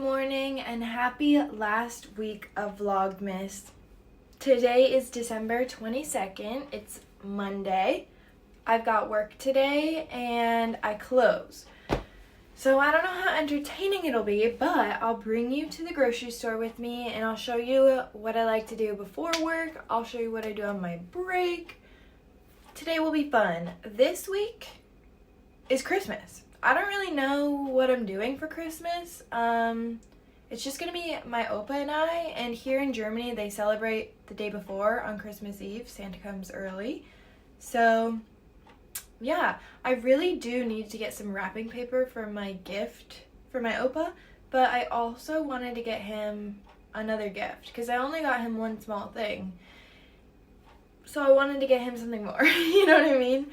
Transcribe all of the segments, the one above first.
morning and happy last week of Vlogmas. Today is December 22nd. It's Monday. I've got work today and I close. So I don't know how entertaining it'll be, but I'll bring you to the grocery store with me and I'll show you what I like to do before work. I'll show you what I do on my break. Today will be fun. This week is Christmas. I don't really know what I'm doing for Christmas. It's just gonna be my Opa and I, and here in Germany they celebrate the day before on Christmas Eve. Santa comes early. So yeah, I really do need to get some wrapping paper for my gift for my Opa, but I also wanted to get him another gift because I only got him one small thing. So I wanted to get him something more, you know what I mean?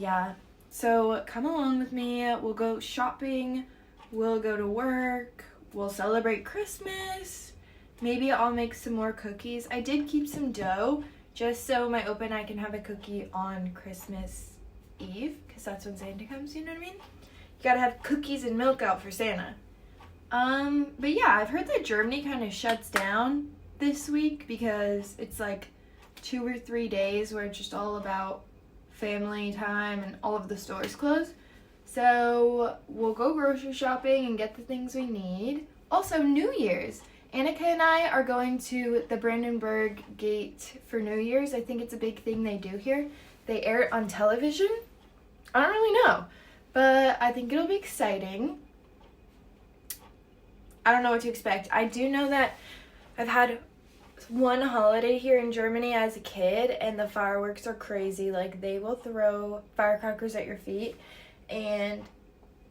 Yeah. So come along with me, we'll go shopping, we'll go to work, we'll celebrate Christmas, maybe I'll make some more cookies. I did keep some dough just so my Opa and I can have a cookie on Christmas Eve, because that's when Santa comes, you know what I mean? You gotta have cookies and milk out for Santa. But yeah, I've heard that Germany kind of shuts down this week because it's like 2 or 3 days where it's just all about family time and all of the stores close. So we'll go grocery shopping and get the things we need. Also, New Year's. Annika and I are going to the Brandenburg Gate for New Year's. I think it's a big thing they do here. They air it on television. I don't really know, but I think it'll be exciting. I don't know what to expect. I do know that I've had one holiday here in Germany as a kid and the fireworks are crazy. Like, they will throw firecrackers at your feet and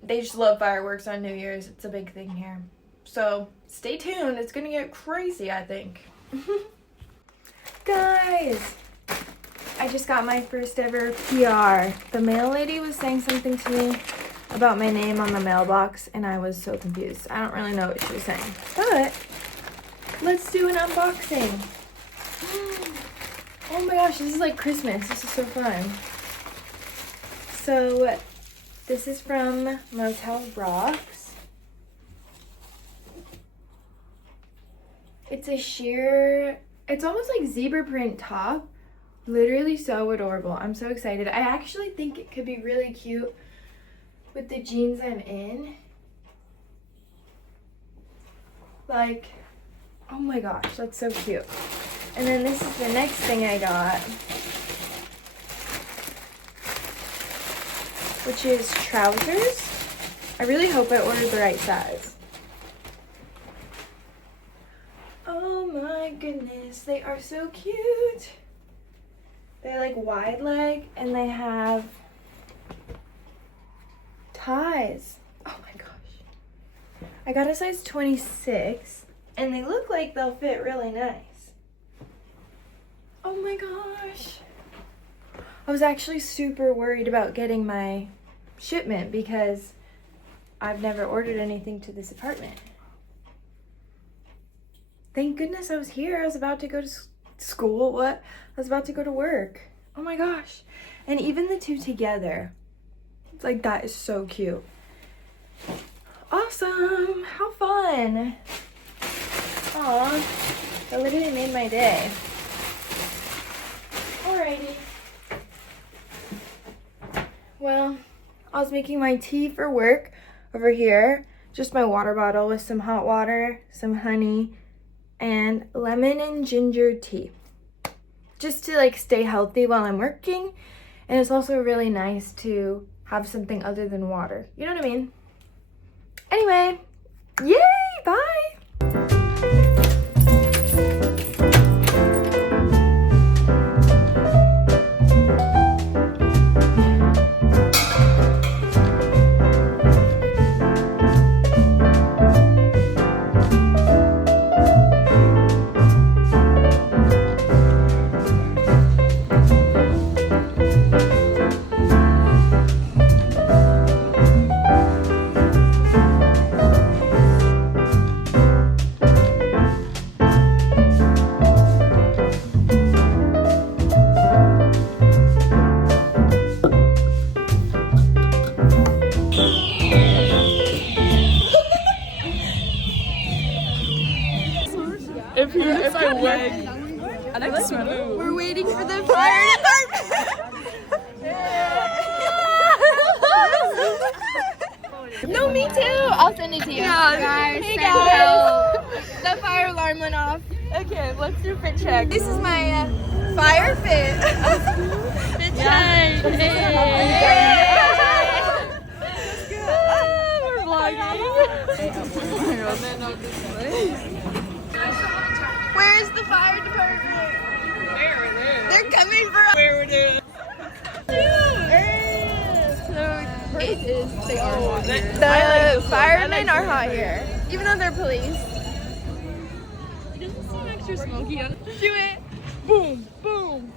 they just love fireworks on New Year's. It's a big thing here. So stay tuned. It's gonna get crazy, I think. Guys, I just got my first ever PR. The mail lady was saying something to me about my name on the mailbox and I was so confused. I don't really know what she was saying, but let's do an unboxing. Oh my gosh, this is like Christmas. This is so fun. So this is from Motel Rocks. It's a sheer, it's almost like zebra print top. Literally so adorable. I'm so excited. I actually think it could be really cute with the jeans I'm in. Like, oh my gosh, that's so cute. And then this is the next thing I got, which is trousers. I really hope I ordered the right size. Oh my goodness, they are so cute. They're like wide leg and they have ties. Oh my gosh. I got a size 26. And they look like they'll fit really nice. Oh my gosh. I was actually super worried about getting my shipment because I've never ordered anything to this apartment. Thank goodness I was here. I was about to go to school. What? I was about to go to work. Oh my gosh. And even the two together. It's like, that is so cute. Awesome. How fun. Aw, that literally made my day. Alrighty. Well, I was making my tea for work over here. Just my water bottle with some hot water, some honey, and lemon and ginger tea. Just to like stay healthy while I'm working. And it's also really nice to have something other than water. You know what I mean? Anyway, yay, bye! That's my leg. I like smooth. We're waiting for the fire department. No, me too. I'll send it to you. Yeah. Guys, hey guys. The fire alarm went off. Okay, let's do fit check. This is my fire fit. Fit check. We're vlogging. Where's the fire department? They're coming for us. The firemen are hot here, even though they're police. It doesn't seem extra smoky on it. Do it. Boom, boom.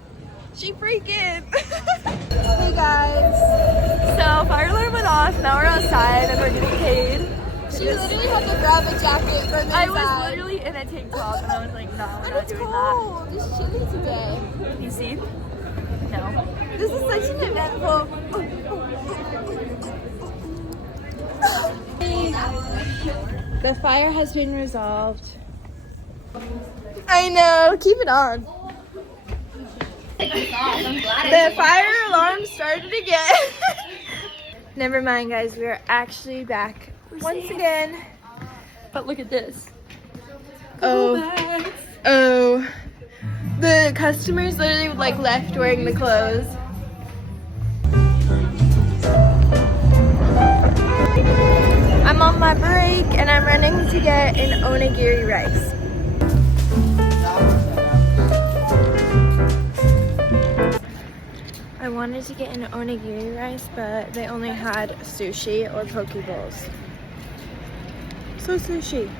She freaking. Hey guys. So fire alarm went off. Now we're outside and we're getting paid. She literally had to grab a jacket from the I was literally in a tank top and I was like, no, we're not doing cold. It's chilly today. that. You see? No. This is such an eventful. The fire has been resolved. I know. Keep it on. The fire alarm started again. Never mind, guys. We are actually back once again. But look at this. Oh. The customers literally like left wearing the clothes. I'm on my break and I'm running to get an onigiri rice. I wanted to get an onigiri rice, but they only had sushi or poke bowls. So sushi.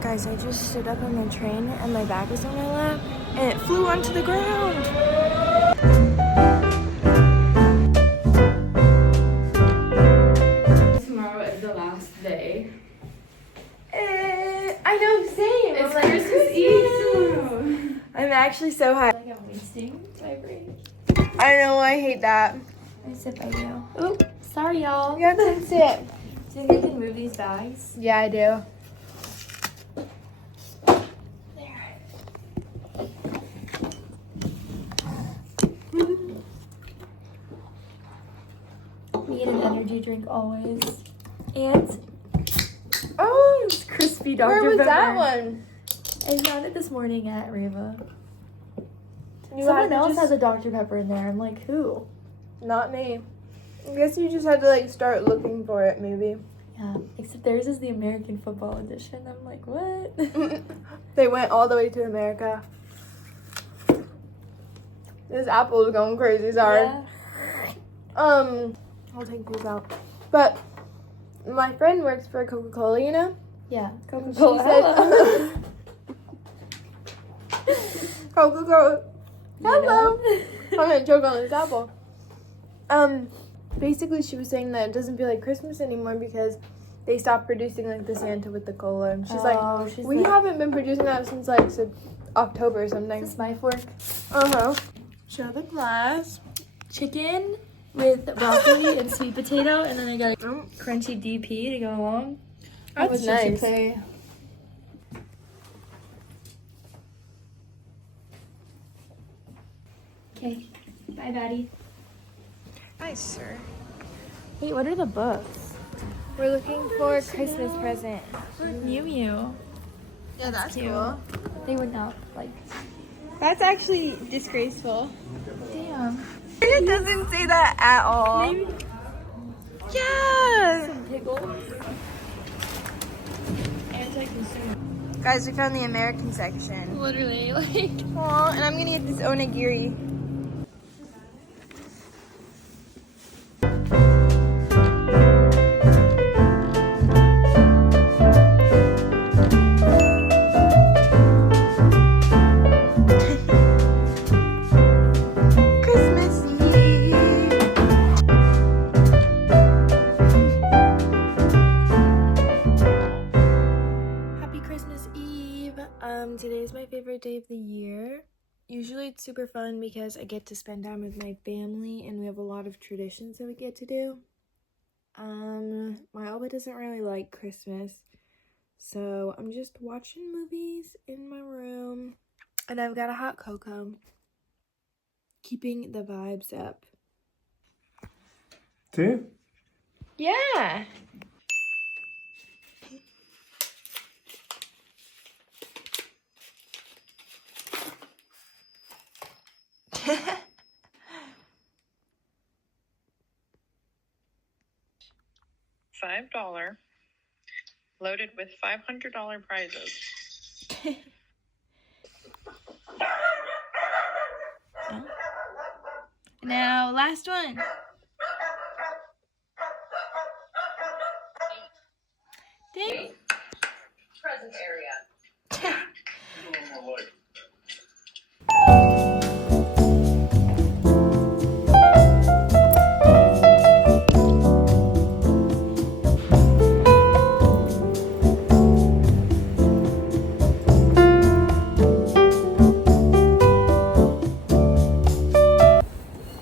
Guys, I just stood up on the train and my bag was on my lap and it flew onto the ground. Tomorrow is the last day. I know, same. It's I'm like, Christmas Eve tomorrow. I'm actually so high. Like I'm wasting my break. I know, I hate that. I sit by you. Oh, sorry y'all. You have to sit. Do you think you can move these bags? Yeah, I do. We get an energy drink always. And Oh, it's crispy Dr. where was Pepper. that one? I found it this morning at Reva. You Someone had to else just- has a Dr. Pepper in there. I'm like, who? Not me. I guess you just had to like start looking for it, maybe. Yeah, except theirs is the American football edition. I'm like, what? They went all the way to America. This apple is going crazy, sorry. Yeah. I'll take these out. But my friend works for Coca-Cola, you know? Yeah. She Coca-Cola. said Coca-Cola. Hello. I'm gonna choke on this apple. Basically she was saying that it doesn't feel like Christmas anymore because they stopped producing like the Santa with the cola. And she's like, we haven't been producing that since like October or something. Is this my fork? Uh-huh. Show the glass. Chicken with broccoli and sweet potato, and then I got a crunchy DP to go along. That's How much nice. did you pay? Okay. Bye, Batty. Nice, sir. Wait, what are the books? We're looking for a Christmas present. Mew Mew. Yeah, that's Cute. cool. They would not like. That's actually disgraceful. Damn. It doesn't say that at all. Maybe Yeah. some pickles. Anti-consumer. Guys, we found the American section. Literally, like. Aw, and I'm gonna get this onigiri. Christmas Eve. Today is my favorite day of the year. Usually it's super fun because I get to spend time with my family and we have a lot of traditions that we get to do. My Alba doesn't really like Christmas, so I'm just watching movies in my room and I've got a hot cocoa, keeping the vibes up. See? Yeah. $5 loaded with $500 prizes. Now, last one. Dang. Present area.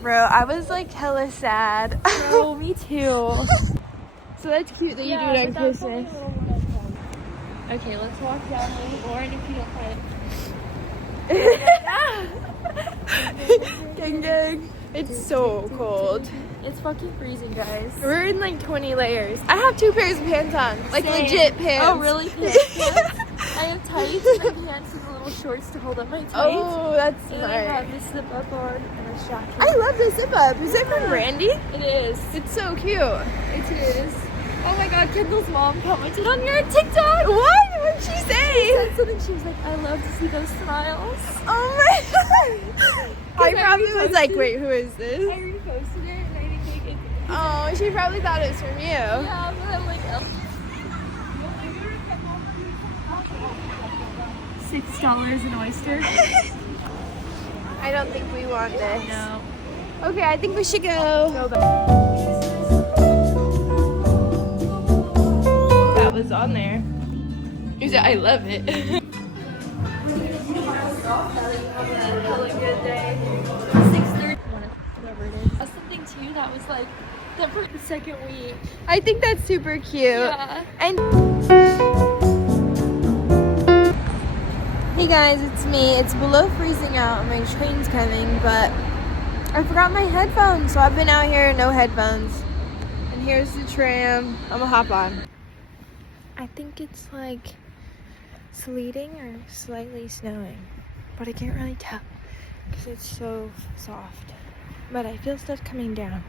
Bro, I was like hella sad. Oh, me too. So that's cute that you do it on Christmas. Okay, let's walk down a little more, and if you don't find it. Gang gang. It's so cold. It's fucking freezing, guys. We're in like 20 layers. I have 2 pairs of pants on. Like Same. legit pants. Oh, really? Pants? I have tights and my pants and the little shorts to hold up my tights. Oh, that's And smart. I have this zip up on and a jacket. I love this zip up. Is it from Brandy? It is. It's so cute. It is. Oh my god, Kendall's mom commented on your TikTok. What? What'd she say? She said something. She was like, I love to see those smiles. Oh my god. I I probably was like, reposted- wait, who is I this? reposted it and I didn't think it. Oh, she probably thought it was from you. Yeah, but I'm like, oh. $6 an oyster. I don't think we want this. No. Okay, I think we should go. That was on there. You said, I love it. Really good day. 6:30. Whatever it is. That's something too that was like the second week. I think that's super cute. Yeah. And hey guys, it's me. It's below freezing out and my train's coming, but I forgot my headphones, so I've been out here no headphones. And here's the tram. I'm gonna hop on. I think it's like sleeting or slightly snowing, but I can't really tell because it's so soft. But I feel stuff coming down.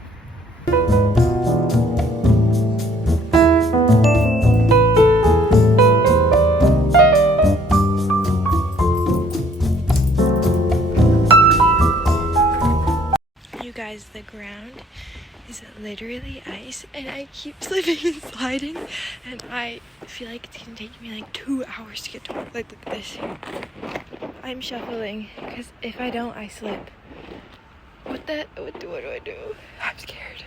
You guys, the ground is literally ice and I keep slipping and sliding and I feel like it's gonna take me like 2 hours to get to work. Like, look at this. I'm shuffling because if I don't, I slip. What do I do? I'm scared.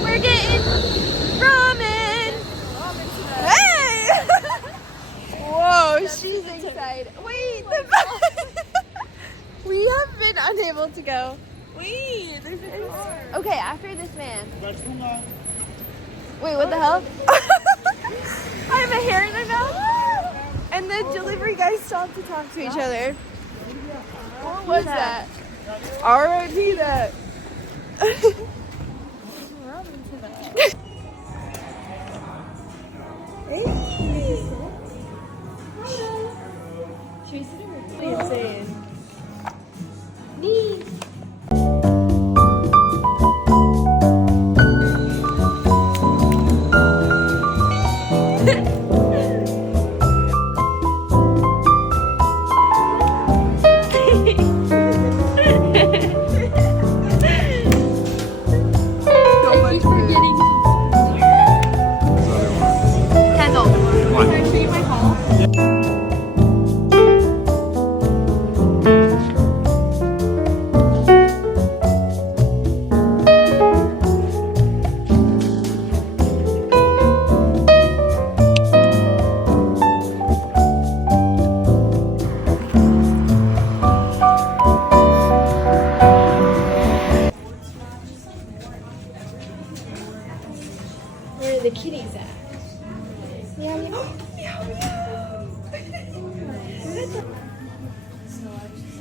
We're getting ramen. Hey! Whoa, she's excited. Wait, we have been unable to go. Wait, there's a car. Okay, after this man. Wait, what the hell? I have a hair in their mouth. And the delivery guys stopped to talk to each other. What was that? R.I.P. that. Hey. Should we sit over here? Really insane. Neat.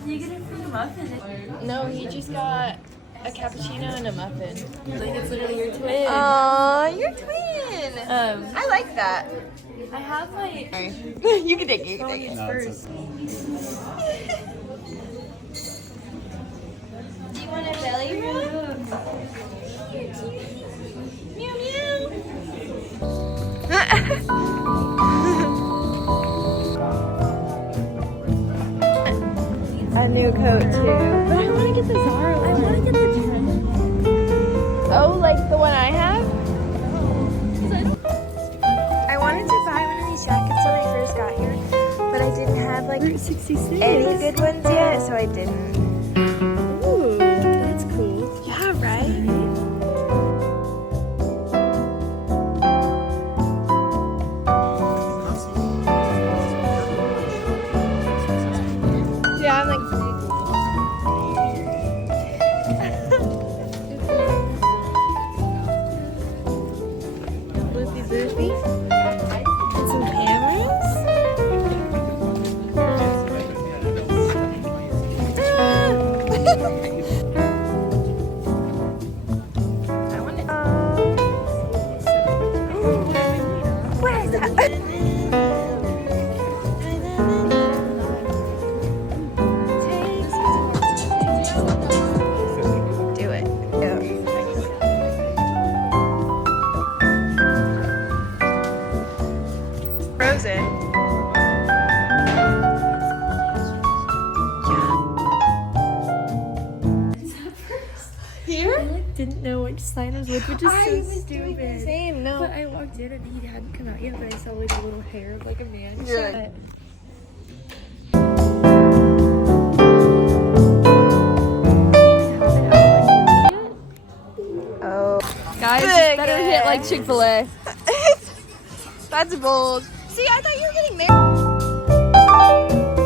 You get it from the muffin. No, he just got a cappuccino and a muffin. Like it's literally your twin. Aw, you're twin. I like that. I have my You can take it. You can take it. first. Do you want a belly rub? Meow meow. A new coat too. But I want to get the Zara. I want to get the dress. Oh, like the one I have? I wanted to buy one of these jackets when I first got here, but I didn't have like Route 66. any good ones yet, so I didn't. Ooh, that's cool. Yeah, right? Yeah, I'm like. Loopy boopy. Some cameras. I want it. Where is that? Do it. Frozen. Here? I like didn't know which sign was which is I so was doing the stupid. same. No. But I walked in and he hadn't come out yet, but I saw like a little hair of like a man. Yeah. Oh. Guys, this better hit like Chick-fil-A. That's bold. See, I thought you were getting married.